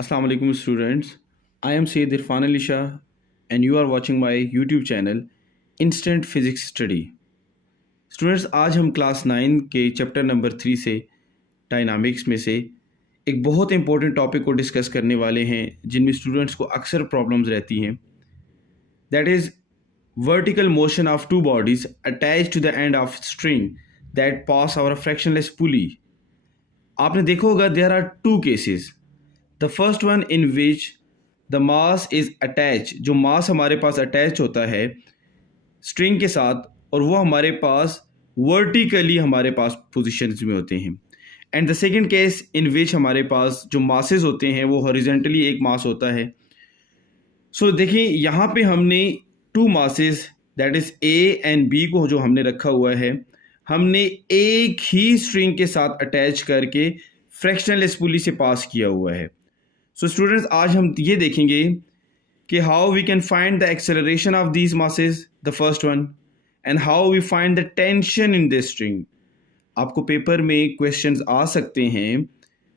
Assalamu alaikum students. I am Sayyid Irfan Ali Shah and you are watching my YouTube channel Instant Physics Study. Students आज हम class 9 के chapter number 3 से dynamics में से एक बहुत इंपॉर्टेंट टॉपिक को डिस्कस करने वाले हैं जिनमें स्टूडेंट्स को अक्सर प्रॉब्लम्स रहती हैं. That is vertical motion of two bodies attach to the end of string that pass over frictionless pulley. आपने देखा होगा there are two cases. The first one in which the mass is attach, जो mass हमारे पास attach होता है string के साथ और वो हमारे पास वर्टिकली हमारे पास पोजीशंस में होते हैं. And the second case in which हमारे पास जो मासेस होते हैं वो हॉरिजॉन्टली एक मास होता है. सो देखिए यहाँ पे हमने two masses that is A and B को जो हमने रखा हुआ है हमने एक ही स्ट्रिंग के साथ अटैच करके फ्रैक्शनलेस पुली से पास किया हुआ है. सो स्टूडेंट्स आज हम ये देखेंगे कि how we can find the acceleration of these masses, the first one, and how we find the tension in this string. आपको पेपर में क्वेश्चंस आ सकते हैं,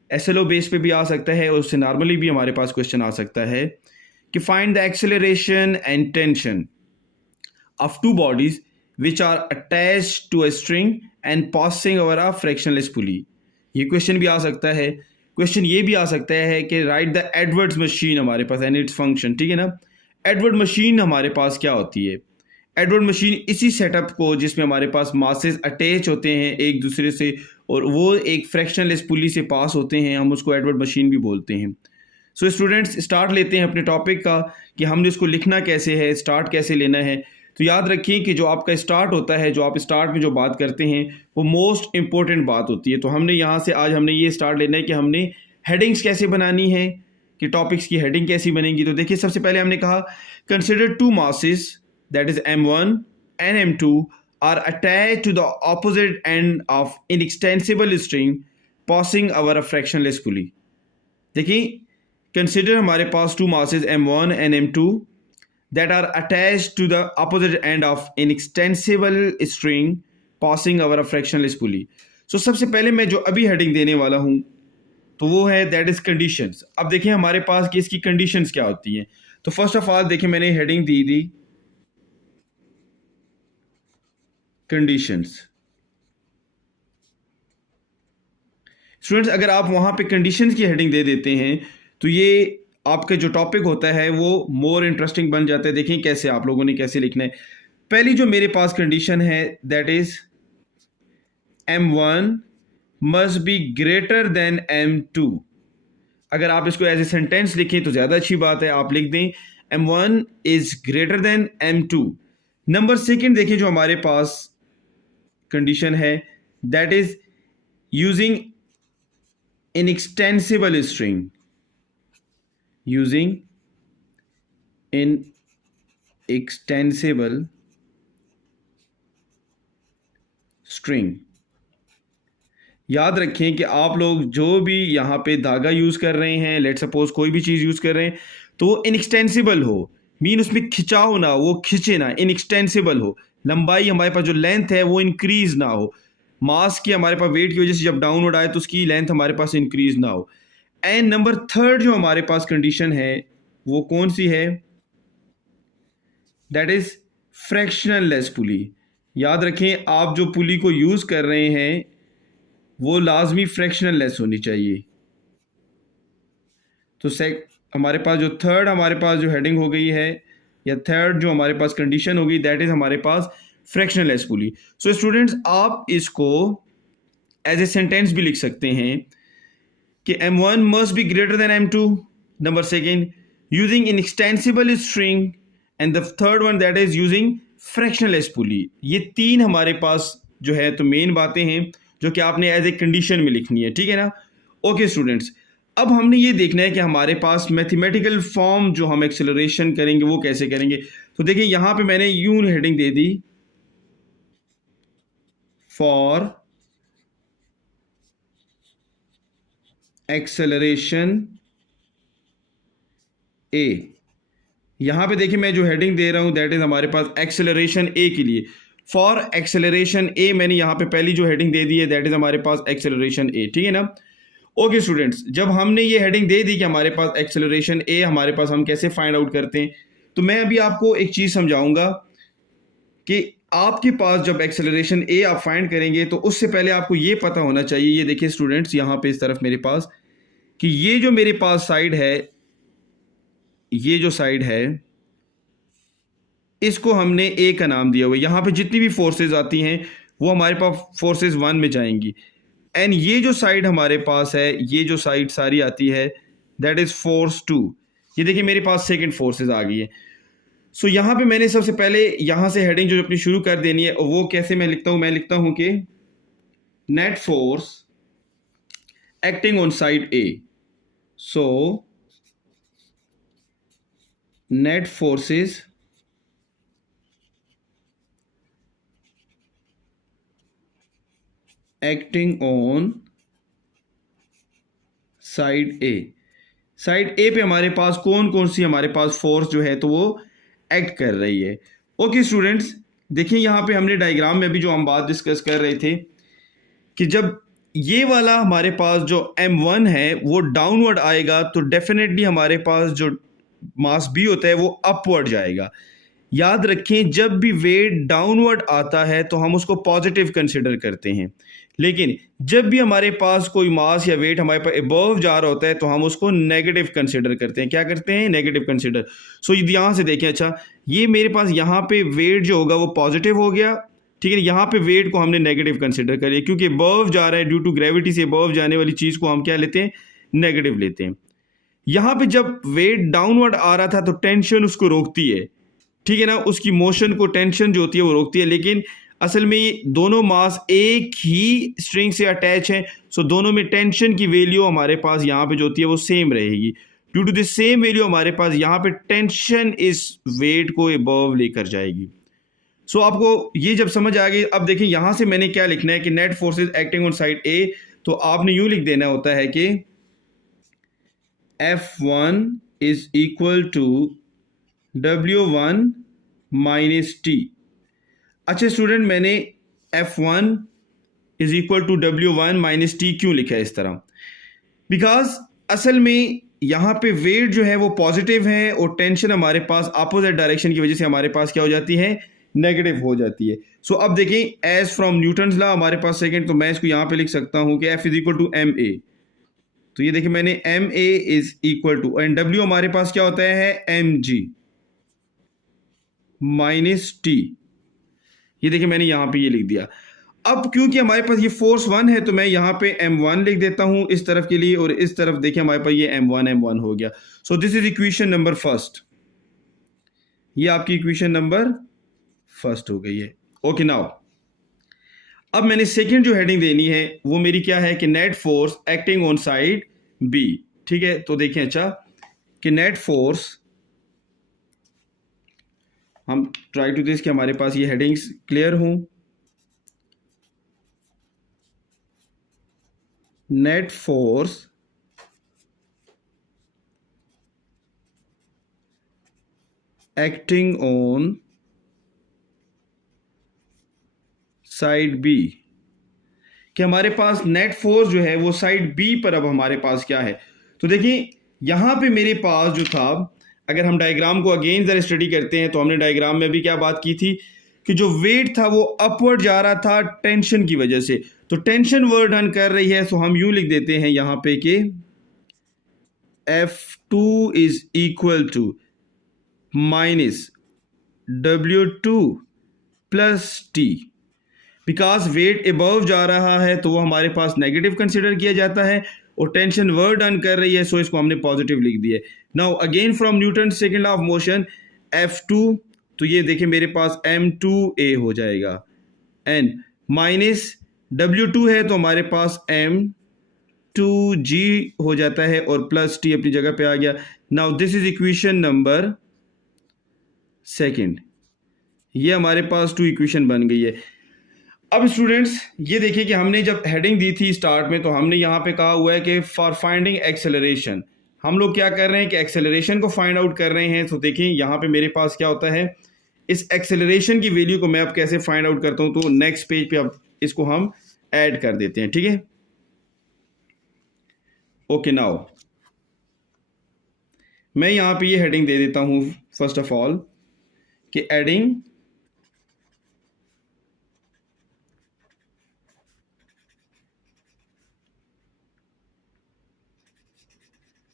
एसएलओ बेस पे भी आ सकता है और उससे नॉर्मली भी हमारे पास क्वेश्चन आ सकता है कि find the acceleration and tension of two bodies which are attached to a string and passing over a frictionless pulley. ये क्वेश्चन भी आ सकता है. क्वेश्चन ये भी आ सकता है कि राइट द एडवर्ड्स मशीन हमारे पास एंड इट्स फंक्शन. ठीक है ना. एडवर्ड मशीन हमारे पास क्या होती है? एडवर्ड मशीन इसी सेटअप को जिसमें हमारे पास मासेस अटैच होते हैं एक दूसरे से और वो एक फ्रैक्शनलेस पुली से पास होते हैं, हम उसको एडवर्ड मशीन भी बोलते हैं. सो स्टूडेंट्स स्टार्ट लेते हैं अपने टॉपिक का कि हमने इसको लिखना कैसे है, स्टार्ट कैसे लेना है. तो याद रखिए कि जो आपका स्टार्ट होता है, जो आप स्टार्ट में जो बात करते हैं वो मोस्ट इंपॉर्टेंट बात होती है. तो हमने यहाँ से आज हमने ये स्टार्ट लेना है कि हमने हेडिंग्स कैसे बनानी है, कि टॉपिक्स की हेडिंग कैसी बनेगी. तो देखिए सबसे पहले हमने कहा consider two masses that is M1 and M2 are attached to the opposite end of inextensible string passing over a fractionless pulley. देखिए consider हमारे पास two masses M1 and M2 that are attached to the opposite end of inextensible string passing over a fractionless pulley. So सबसे पहले मैं जो अभी heading देने वाला हूँ तो वो है that is conditions. अब देखिए हमारे पास कि इसकी conditions क्या होती हैं. तो फर्स्ट ऑफ ऑल देखिए मैंने हेडिंग दी कंडीशंस. स्टूडेंट्स अगर आप वहां पे कंडीशंस की हेडिंग दे देते हैं तो ये आपका जो टॉपिक होता है वो मोर इंटरेस्टिंग बन जाता है. देखें कैसे आप लोगों ने कैसे लिखना है. पहली जो मेरे पास कंडीशन है that is M1 must be greater than M2. अगर आप इसको एज ए सेंटेंस लिखें तो ज़्यादा अच्छी बात है. आप लिख दें M1 is greater than M2. Number second देखिए जो हमारे पास कंडीशन है that is using inextensible string. Using inextensible string. याद रखें कि आप लोग जो भी यहाँ पे धागा यूज कर रहे हैं, लेट सपोज कोई भी चीज यूज कर रहे हैं तो वो इनएक्सटेंसिबल हो, मीन उसमें खिंचाव ना, वो खिंचे ना, इनएक्सटेंसिबल हो. लंबाई हमारे पास जो लेंथ है वो इंक्रीज ना हो. मास की हमारे पास वेट की वजह से जब डाउनवर्ड आए तो उसकी लेंथ हमारे पास इंक्रीज ना हो. एंड नंबर थर्ड जो हमारे पास कंडीशन है वो कौन सी है? दैट इज फ्रैक्शनलेस पुली. याद रखें आप जो पुली को यूज कर रहे हैं वो लाजमी फ्रैक्शनलेस होनी चाहिए. तो हमारे पास जो थर्ड हमारे पास जो हेडिंग हो गई है या थर्ड जो हमारे पास कंडीशन होगी दैट इज हमारे पास फ्रैक्शनलेस पुली. सो स्टूडेंट्स आप इसको एज ए सेंटेंस भी लिख सकते हैं कि M1 must be greater than M2. Number second using inextensible string and the third one that is using frictionless pulley. ये तीन हमारे पास जो है तो मेन बातें हैं जो कि आपने एज ए कंडीशन में लिखनी है. ठीक है ना. ओके स्टूडेंट्स अब हमने ये देखना है कि हमारे पास मैथमेटिकल फॉर्म जो हम एक्सेलरेशन करेंगे वो कैसे करेंगे. तो देखिए यहां पे मैंने यूं हेडिंग दे दी फॉर एक्सेलरेशन ए. यहां पे देखिए मैं जो हेडिंग दे रहा हूं दैट इज हमारे पास एक्सेलरेशन ए के लिए. फॉर एक्सेलरेशन ए मैंने यहां पे पहली जो हेडिंग दे दी है दैट इज हमारे पास एक्सेलरेशन ए. ठीक है ना. ओके स्टूडेंट्स, जब हमने ये हेडिंग दे दी कि हमारे पास एक्सेलरेशन ए हमारे पास, हम कैसे फाइंड आउट करते हैं, तो मैं अभी आपको एक चीज समझाऊंगा कि आपके पास जब एक्सेलरेशन ए आप फाइंड करेंगे तो उससे पहले आपको ये पता होना चाहिए। ये देखिए स्टूडेंट्स, यहाँ पे इस तरफ मेरे पास कि ये जो मेरे पास साइड है, ये जो साइड है इसको हमने ए का नाम दिया हुआ है। यहाँ पे जितनी भी फोर्सेज आती हैं वो हमारे पास फोर्सेज 1 में जाएंगी। एंड ये जो साइड हमारे पास है, ये जो साइड सारी आती है, दैट इज फोर्स 2। ये देखिए मेरे पास सेकंड फोर्सेज आ गई है। सो यहाँ पे मैंने सबसे पहले यहाँ से हेडिंग जो अपनी शुरू कर देनी है, वो कैसे मैं लिखता हूँ, मैं लिखता हूँ कि net force acting on side A. So net forces acting on side A. Side A पे हमारे पास कौन कौन सी हमारे पास फोर्स जो है तो वो एक्ट कर रही है। ओके स्टूडेंट्स, देखिए यहाँ पे हमने डायग्राम में अभी जो हम बात डिस्कस कर रहे थे कि जब ये वाला हमारे पास जो M1 है वो डाउनवर्ड आएगा तो डेफिनेटली हमारे पास जो मास B होता है वो अपवर्ड जाएगा। याद रखें, जब भी वेट डाउनवर्ड आता है तो हम उसको पॉजिटिव कंसिडर करते हैं, लेकिन जब भी हमारे पास कोई मास या वेट हमारे पास अबव जा रहा होता है तो हम उसको नेगेटिव कंसिडर करते हैं। क्या करते हैं? Negative consider. सो यहाँ से देखें, अच्छा ये मेरे पास यहाँ पे वेट जो होगा वो पॉजिटिव हो गया, ठीक है। यहाँ पे वेट को हमने नेगेटिव कंसिडर करिए क्योंकि अबव जा रहा है, ड्यू टू ग्रेविटी से अबव जाने वाली चीज़ को हम क्या लेते हैं? नेगेटिव लेते हैं। यहाँ पे जब वेट डाउनवर्ड आ रहा था तो टेंशन उसको रोकती है, ठीक है ना, उसकी मोशन को टेंशन जो होती है वो रोकती है। लेकिन असल में ये दोनों मास एक ही स्ट्रिंग से अटैच हैं, सो दोनों में टेंशन की वैल्यू हमारे पास यहाँ पे जो होती है वो सेम रहेगी। Due to this same value हमारे पास यहाँ पे टेंशन इस वेट को अबव लेकर जाएगी। सो आपको ये जब समझ आ गई, अब देखिए यहाँ से मैंने क्या लिखना है कि net forces acting on side A, तो आपने यूं लिख देना होता है कि F1 is equal to W1 minus T. अच्छा स्टूडेंट, मैंने F1 is equal to W1 minus T क्यों लिखा है इस तरह? बिकॉज असल में यहाँ पे वेट जो है वो पॉजिटिव है और टेंशन हमारे पास अपोजिट डायरेक्शन की वजह से हमारे पास क्या हो जाती है? नेगेटिव हो जाती है। सो अब देखें, एज फ्रॉम न्यूटन्स लॉ हमारे पास सेकंड, तो मैं इसको यहाँ पे लिख सकता हूँ कि F is equal to M A. तो ये देखिए मैंने M A is equal to, and W हमारे पास क्या होता है? M G minus T. ये देखिए मैंने यहां पे ये लिख दिया। अब क्योंकि हमारे पास ये फोर्स 1 है तो मैं यहां पे M1 लिख देता हूं इस तरफ के लिए, और इस तरफ देखिए हमारे पास ये M1 हो गया। So this is equation number first. ये आपकी इक्वेशन नंबर फर्स्ट हो गई है। ओके नाउ, अब मैंने सेकंड जो हेडिंग देनी है वो मेरी क्या है कि net force acting on side B, ठीक है। तो देखें अच्छा कि नेट फोर्स, हम ट्राई टू दिस कि हमारे पास ये हेडिंग्स क्लियर हों। Net force acting on side B, कि हमारे पास नेट फोर्स जो है वो साइड बी पर अब हमारे पास क्या है। तो देखिए यहां पे मेरे पास जो था, अगर हम डायग्राम को अगेन जरा स्टडी करते हैं तो हमने डायग्राम में भी क्या बात की थी कि जो वेट था वो अपवर्ड जा रहा था टेंशन की वजह से। तो टेंशन वर्ड रन कर रही है, सो हम यूं लिख देते हैं यहां पे कि F2 is equal to minus W2 plus T. Because weight above जा रहा है तो वो हमारे पास नेगेटिव कंसिडर किया जाता है, और टेंशन वर्ड रन कर रही है, सो इसको हमने पॉजिटिव लिख दिया। Now again from Newton second law of motion, F2, तो ये देखिए मेरे पास M2A हो जाएगा, एंड माइनस W2 है तो हमारे पास M2G हो जाता है, और प्लस टी अपनी जगह पे आ गया। Now this is equation number second. ये हमारे पास 2 इक्वेशन बन गई है। अब स्टूडेंट्स ये देखिए कि हमने जब हेडिंग दी थी स्टार्ट में तो हमने यहाँ पे कहा हुआ है कि फॉर फाइंडिंग एक्सेलरेशन, हम लोग क्या कर रहे हैं कि एक्सेलरेशन को फाइंड आउट कर रहे हैं। तो देखिए यहाँ पे मेरे पास क्या होता है, इस एक्सेलरेशन की वैल्यू को मैं अब कैसे फाइंड आउट करता हूँ, तो नेक्स्ट पेज पे अब इसको हम ऐड कर देते हैं, ठीक है। ओके, नाउ मैं यहाँ पे ये हेडिंग दे देता हूँ फर्स्ट ऑफ ऑल कि एडिंग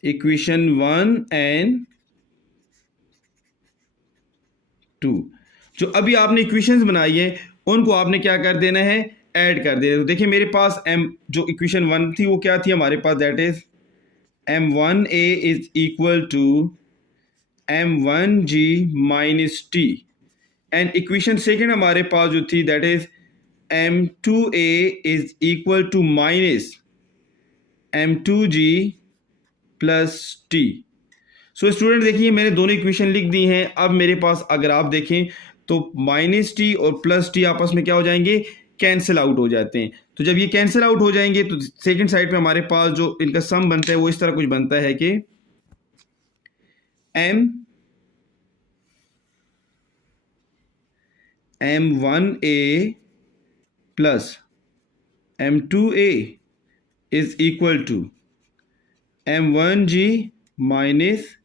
इक्वेशन 1 एंड 2। जो अभी आपने इक्वेशंस बनाई है उनको आपने क्या कर देना है, ऐड कर देना। तो देखिए मेरे पास m जो इक्वेशन 1 थी वो क्या थी हमारे पास, that is m1a is equal to m1g minus T. And equation second हमारे पास जो थी that is m2a is equal to minus m2g plus T. So student देखिए मैंने दोनों इक्वेशन लिख दी हैं। अब मेरे पास अगर आप देखें तो माइनस टी और प्लस टी आपस में क्या हो जाएंगे, कैंसिल आउट हो जाते हैं। तो जब ये कैंसिल आउट हो जाएंगे तो सेकंड साइड पे हमारे पास जो इनका सम बनता है वो इस तरह कुछ बनता है कि m1a plus m2a is equal to m1g minus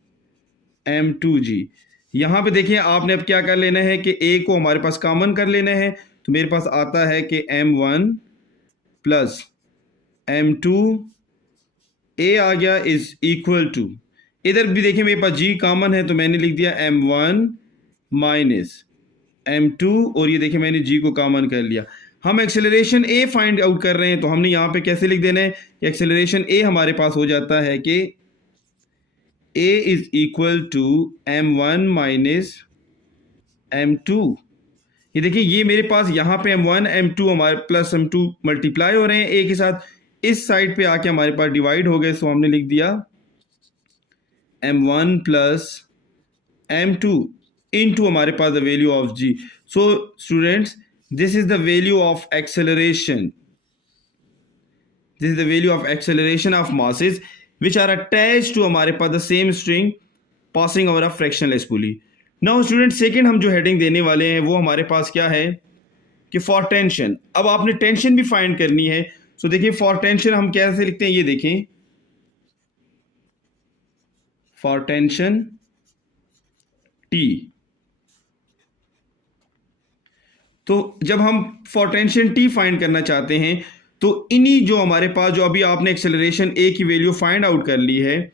m2g। यहां पे देखिए आपने अब क्या कर लेना है कि a को हमारे पास कॉमन कर लेना है। तो मेरे पास आता है कि m1 प्लस m2 a आ गया इज इक्वल टू, इधर भी देखिए मेरे पास g कॉमन है तो मैंने लिख दिया m1 माइनस m2 और ये देखिए मैंने g को कॉमन कर लिया। हम एक्सेलरेशन a फाइंड आउट कर रहे हैं तो हमने यहां पे कैसे लिख देना है, एक्सेलरेशन a हमारे पास हो जाता है कि a is equal to m1 minus m2। ये देखिए ये मेरे पास यहाँ पे m1 m2 हमारे प्लस m2 मल्टीप्लाई हो रहे हैं a के साथ, इस साइड पे आके हमारे पास डिवाइड हो गए। सो हमने लिख दिया m1 प्लस m2 इनटू हमारे पास the value of g। So students this is the value of acceleration, this is the value of acceleration of masses which are attached to हमारे पास the same string passing over a fractionless pulley। Now student second हम जो heading देने वाले हैं वो हमारे पास क्या है कि फॉर टेंशन। अब आपने टेंशन भी फाइंड करनी है। सो देखिए फॉर टेंशन हम कैसे लिखते हैं, ये देखें फॉर टेंशन T। तो जब हम फॉर टेंशन T फाइंड करना चाहते हैं तो इन्हीं जो हमारे पास जो अभी आपने एक्सेलरेशन a की वैल्यू फाइंड आउट कर ली है,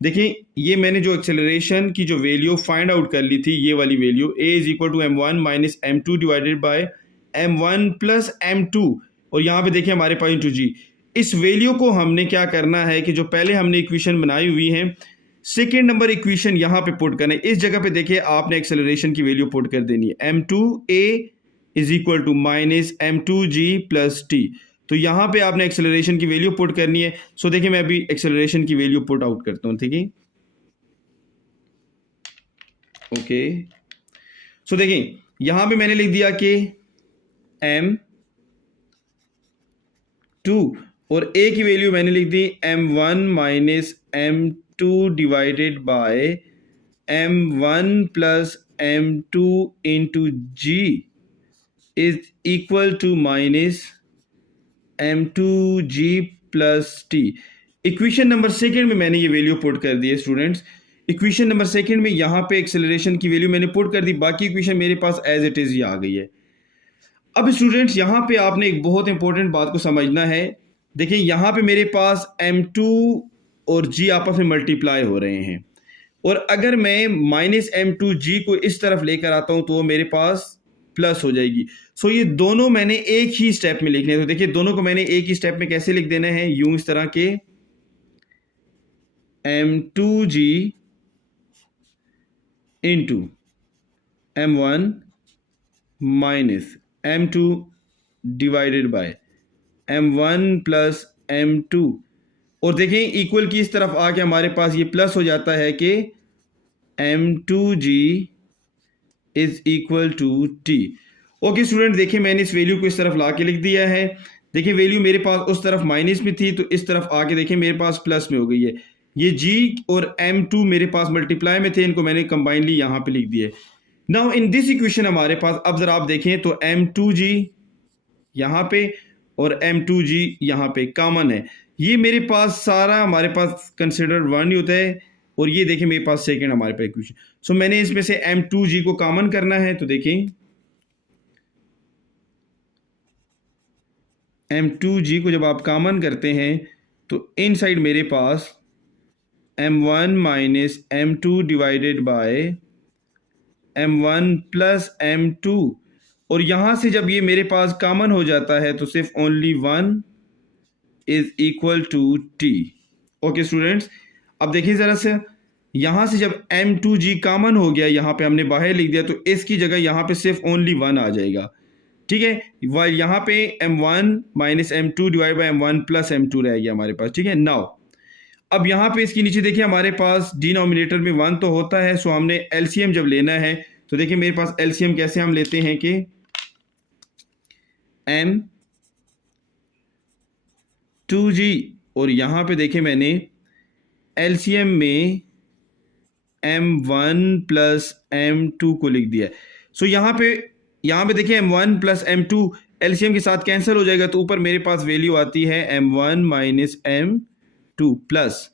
देखिए ये मैंने जो एक्सेलरेशन की जो वैल्यू फाइंड आउट कर ली थी, ये वाली value a is equal to m1 minus m2 divided by m1 plus m2 और यहाँ पे देखिए हमारे पास इंटू g। इस वैल्यू को हमने क्या करना है कि जो पहले हमने इक्वेशन बनाई हुई है सेकेंड नंबर इक्वेशन यहाँ पे पुट करना है। इस जगह पे देखिए आपने एक्सेलरेशन की वैल्यू पुट कर देनी है, m2a is equal to minus m2g plus T. तो यहां पे आपने एक्सेलरेशन की वैल्यू पुट करनी है। सो देखिए मैं अभी एक्सेलरेशन की वैल्यू पुट आउट करता हूं, ठीक है। ओके सो देखिए यहां पे मैंने लिख दिया कि m2 और a की वैल्यू मैंने लिख दी m1 minus m2 divided by m1 plus m2 into g is equal to minus m2g plus T. Equation number second में मैंने ये वैल्यू पुट कर दी है स्टूडेंट्स। इक्वेशन नंबर सेकेंड में यहां पे एक्सेलरेशन की वैल्यू मैंने पुट कर दी, बाकी इक्वेशन मेरे पास एज इट इज ये आ गई है। अब स्टूडेंट्स यहां पे आपने एक बहुत इंपॉर्टेंट बात को समझना है। देखिए यहां पे मेरे पास m2 और g आपस में मल्टीप्लाई हो रहे हैं और अगर मैं माइनस m2g को इस तरफ लेकर आता हूं तो मेरे पास प्लस हो जाएगी। सो ये दोनों मैंने एक ही स्टेप में लिखने हैं। तो देखिए दोनों को मैंने एक ही स्टेप में कैसे लिख देना है, यूं इस तरह के m2g into m1 minus m2 divided by m1 plus m2 और देखें इक्वल की इस तरफ आके हमारे पास ये प्लस हो जाता है कि m2g is equal to T. Okay student देखिए मैंने इस वैल्यू को इस तरफ ला के लिख दिया है। देखिए वैल्यू मेरे पास उस तरफ माइनस में थी तो इस तरफ आके देखिए मेरे पास प्लस में हो गई है। ये g और m2 मेरे पास मल्टीप्लाई में थे, इनको मैंने कंबाइनली यहाँ पे लिख दिए। नाउ इन दिस इक्वेशन हमारे पास अब जरा आप देखें तो m2g यहाँ पे और m2g यहाँ पे कॉमन है। ये मेरे पास सारा हमारे पास कंसिडर 1 ही होता है, और ये देखिए मेरे पास सेकंड हमारे पास इक्वेशन। सो मैंने इसमें से m2g को कॉमन करना है, तो देखें m2g को जब आप कॉमन करते हैं तो इन साइड मेरे पास m1 minus m2 divided by m1 plus m2, और यहां से जब ये मेरे पास कॉमन हो जाता है तो सिर्फ only 1 is equal to t। Okay students, अब देखिए ज़रा से, यहां से जब m2g कॉमन हो गया, यहां पे हमने बाहर लिख दिया, तो इसकी जगह यहां पे सिर्फ ओनली 1 आ जाएगा, ठीक है। वाइल यहाँ पे m1 minus m2 divide by m1 plus m2 रह गया हमारे पास, ठीक है। नाउ अब यहाँ पे इसके नीचे देखिए हमारे पास डिनोमिनेटर में 1 तो होता है, सो हमने एलसीएम जब लेना है तो देखिए मेरे पास एलसीएम कैसे हम लेते हैं कि m2g, और यहाँ पे देखिए मैंने एलसीएम में m1 प्लस m2 को लिख दिया है। सो यहाँ पे देखिए m1 प्लस m2 एलसीएम के साथ कैंसिल हो जाएगा, तो ऊपर मेरे पास वैल्यू आती है m1 माइनस m2 प्लस,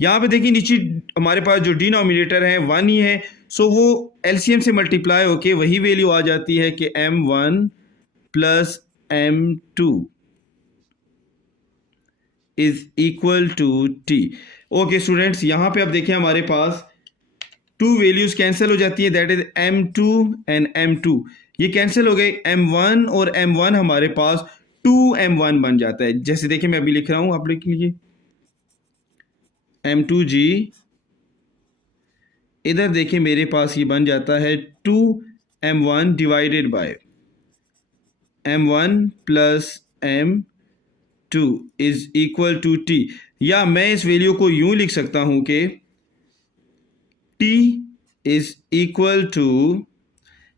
यहाँ पे देखिए नीचे हमारे पास जो डिनोमिनेटर है 1 ही है, सो वो एलसीएम से मल्टीप्लाई होके वही वैल्यू आ जाती है कि m1 plus m2 is equal to t। Okay students, यहाँ पे अब देखिए हमारे पास 2 वैल्यूज कैंसिल हो जाती है, that is m2 and m2, ये कैंसिल हो गए। m1 और m1 हमारे पास 2m1 बन जाता है। जैसे देखिए मैं अभी लिख रहा हूं, आप लिख लीजिए m2g, इधर देखिए मेरे पास ये बन जाता है 2m1 divided by m1 plus m2 is equal to t, या मैं इस वैल्यू को यूं लिख सकता हूं कि t इज इक्वल टू,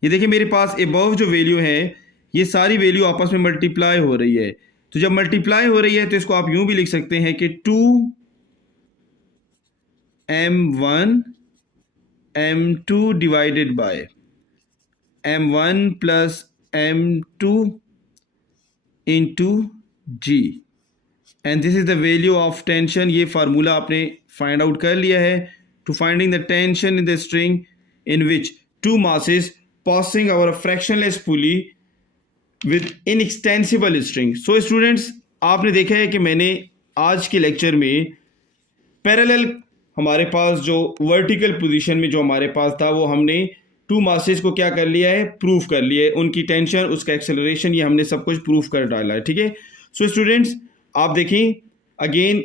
ये देखिए मेरे पास अबव जो वैल्यू है ये सारी वैल्यू आपस में मल्टीप्लाई हो रही है, तो जब मल्टीप्लाई हो रही है तो इसको आप यूं भी लिख सकते हैं कि 2m1 m2 divided by m1 plus m2 into g, and this is the value of tension. ये फार्मूला आपने फाइंड आउट कर लिया है to finding the tension in the string in which 2 masses passing over a fractionless pulley with inextensible string। So students, आपने देखा है कि मैंने आज के लेक्चर में पैरेलल हमारे पास जो वर्टिकल पोजीशन में जो हमारे पास था वो हमने 2 masses को क्या कर लिया है, प्रूफ कर लिया है, उनकी टेंशन, उसका एक्सेलरेशन, ये हमने सब कुछ प्रूफ कर डाला है, ठीक है। सो स्टूडेंट्स, आप देखें again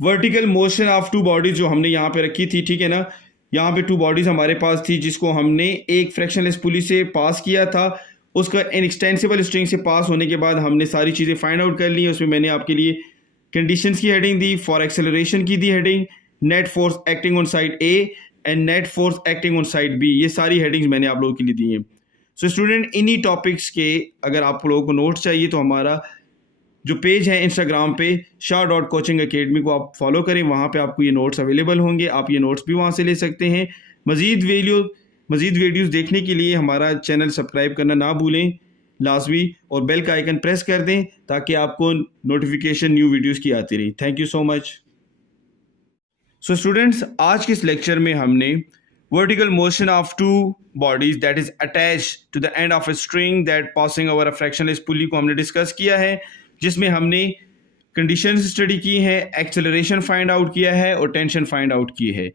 vertical motion of 2 bodies जो हमने यहाँ पे रखी थी, ठीक है ना। यहाँ पे 2 बॉडीज हमारे पास थी जिसको हमने एक फ्रैक्शनलेस पुली से पास किया था, उसका इनएक्सटेंसिबल स्ट्रिंग से पास होने के बाद हमने सारी चीज़ें फाइंड आउट कर ली। उसमें मैंने आपके लिए कंडीशंस की हेडिंग दी, फॉर एक्सेलरेशन की दी heading, net force acting on side A and net force acting on side B, ये सारी हेडिंग्स मैंने आप लोगों के लिए दी हैं। सो स्टूडेंट, इन्हीं टॉपिक्स के अगर आप लोगों को नोट्स चाहिए तो हमारा जो पेज है इंस्टाग्राम पे shah.coaching academy को आप फॉलो करें, वहाँ पे आपको ये नोट्स अवेलेबल होंगे, आप ये नोट्स भी वहाँ से ले सकते हैं। मज़ीद वीडियोज़ देखने के लिए हमारा चैनल सब्सक्राइब करना ना भूलें लाजमी, और बेल का आइकन प्रेस कर दें ताकि आपको नोटिफिकेशन न्यू वीडियोज़ की आती रही। Thank you so much. So students, आज के इस लेक्चर में हमने vertical motion of 2 bodies that is attached to the end of a string that passing over a frictionless pulley को हमने डिस्कस किया है, जिसमें हमने कंडीशंस स्टडी की है, एक्सेलरेशन फाइंड आउट किया है और टेंशन फाइंड आउट की है।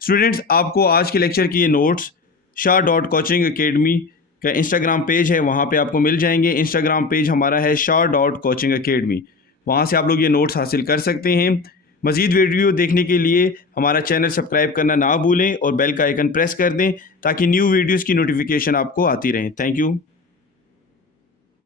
स्टूडेंट्स, आपको आज के लेक्चर की ये नोट्स shah.coaching academy का इंस्टाग्राम पेज है, वहाँ पे आपको मिल जाएंगे। इंस्टाग्राम पेज हमारा है shah.coaching academy, वहाँ से आप लोग ये नोट्स हासिल कर सकते हैं। मज़ीद वीडियो देखने के लिए हमारा चैनल सब्सक्राइब करना ना भूलें और बेल का आइकन प्रेस कर दें ताकि न्यू वीडियोज़ की नोटिफिकेशन आपको आती रहे। Thank you.